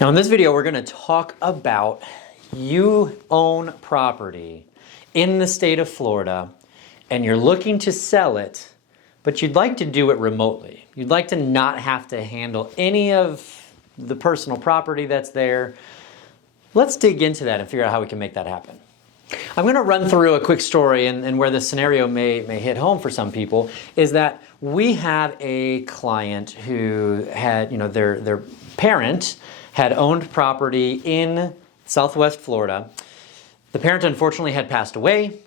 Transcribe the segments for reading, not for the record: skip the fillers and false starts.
Now in this video, we're going to talk about you own property in the state of Florida and you're looking to sell it, but you'd like to do it remotely. You'd like to not have to handle any of the personal property that's there. Let's dig into that and figure out how we can make that happen. I'm going to run through a quick story, and where this scenario may hit home for some people is that we have a client who had, their parent had owned property in Southwest Florida. The parent unfortunately had passed away.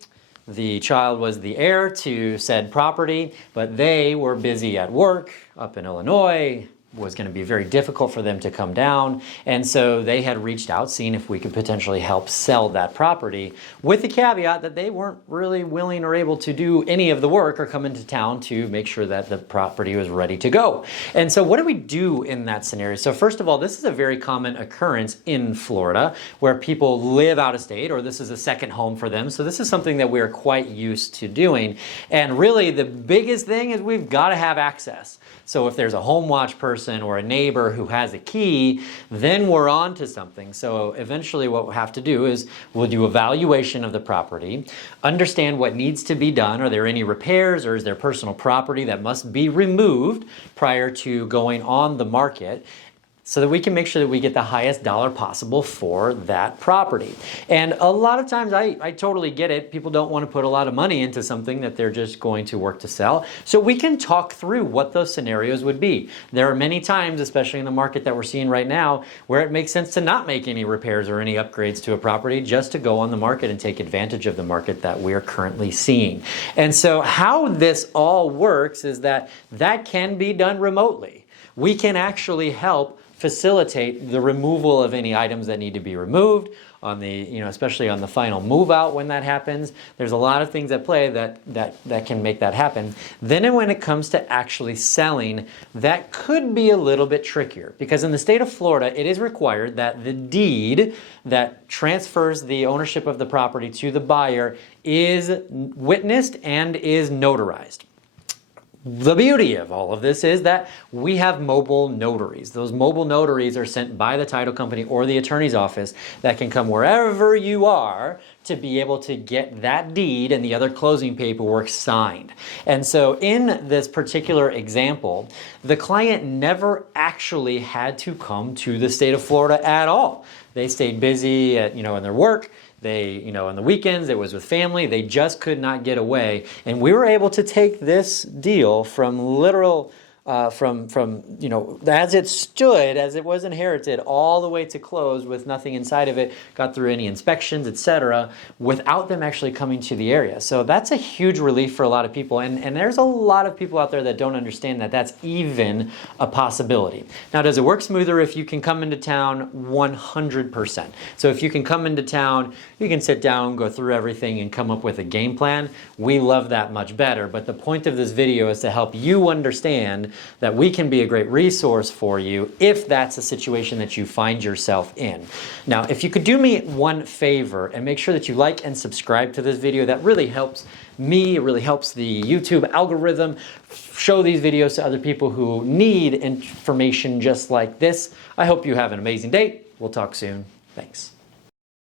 The child was the heir to said property, but they were busy at work up in Illinois. Was going to be very difficult for them to come down, and so they had reached out, seeing if we could potentially help sell that property, with the caveat that they weren't really willing or able to do any of the work or come into town to make sure that the property was ready to go. And so what do we do in that scenario? So first of all, this is a very common occurrence in Florida where people live out of state, or this is a second home for them. So this is something that we're quite used to doing. And really the biggest thing is we've got to have access. So if there's a home watch person or a neighbor who has a key, then we're on to something. So eventually what we'll have to do is we'll do evaluation of the property, understand what needs to be done. Are there any repairs, or is there personal property that must be removed prior to going on the market, so that we can make sure that we get the highest dollar possible for that property. And a lot of times I totally get it. People don't want to put a lot of money into something that they're just going to work to sell. So we can talk through what those scenarios would be. There are many times, especially in the market that we're seeing right now, where it makes sense to not make any repairs or any upgrades to a property, just to go on the market and take advantage of the market that we're currently seeing. And so how this all works is that can be done remotely. We can actually help facilitate the removal of any items that need to be removed on the, especially on the final move out when that happens. There's a lot of things at play that can make that happen. Then when it comes to actually selling, that could be a little bit trickier, because in the state of Florida, it is required that the deed that transfers the ownership of the property to the buyer is witnessed and is notarized. The beauty of all of this is that we have mobile notaries. Those mobile notaries are sent by the title company or the attorney's office that can come wherever you are to be able to get that deed and the other closing paperwork signed. And so in this particular example, the client never actually had to come to the state of Florida at all. They stayed busy in their work. They, on the weekends, it was with family. They just could not get away. And we were able to take this deal from literal, as it stood, as it was inherited, all the way to close with nothing inside of it, got through any inspections, etc., without them actually coming to the area. So that's a huge relief for a lot of people. And there's a lot of people out there that don't understand that that's even a possibility. Now, does it work smoother if you can come into town? 100%. So if you can come into town, you can sit down, go through everything, and come up with a game plan. We love that much better. But the point of this video is to help you understand that we can be a great resource for you if that's a situation that you find yourself in. Now, if you could do me one favor and make sure that you like and subscribe to this video, that really helps me, it really helps the YouTube algorithm show these videos to other people who need information just like this. I hope you have an amazing day. We'll talk soon. Thanks.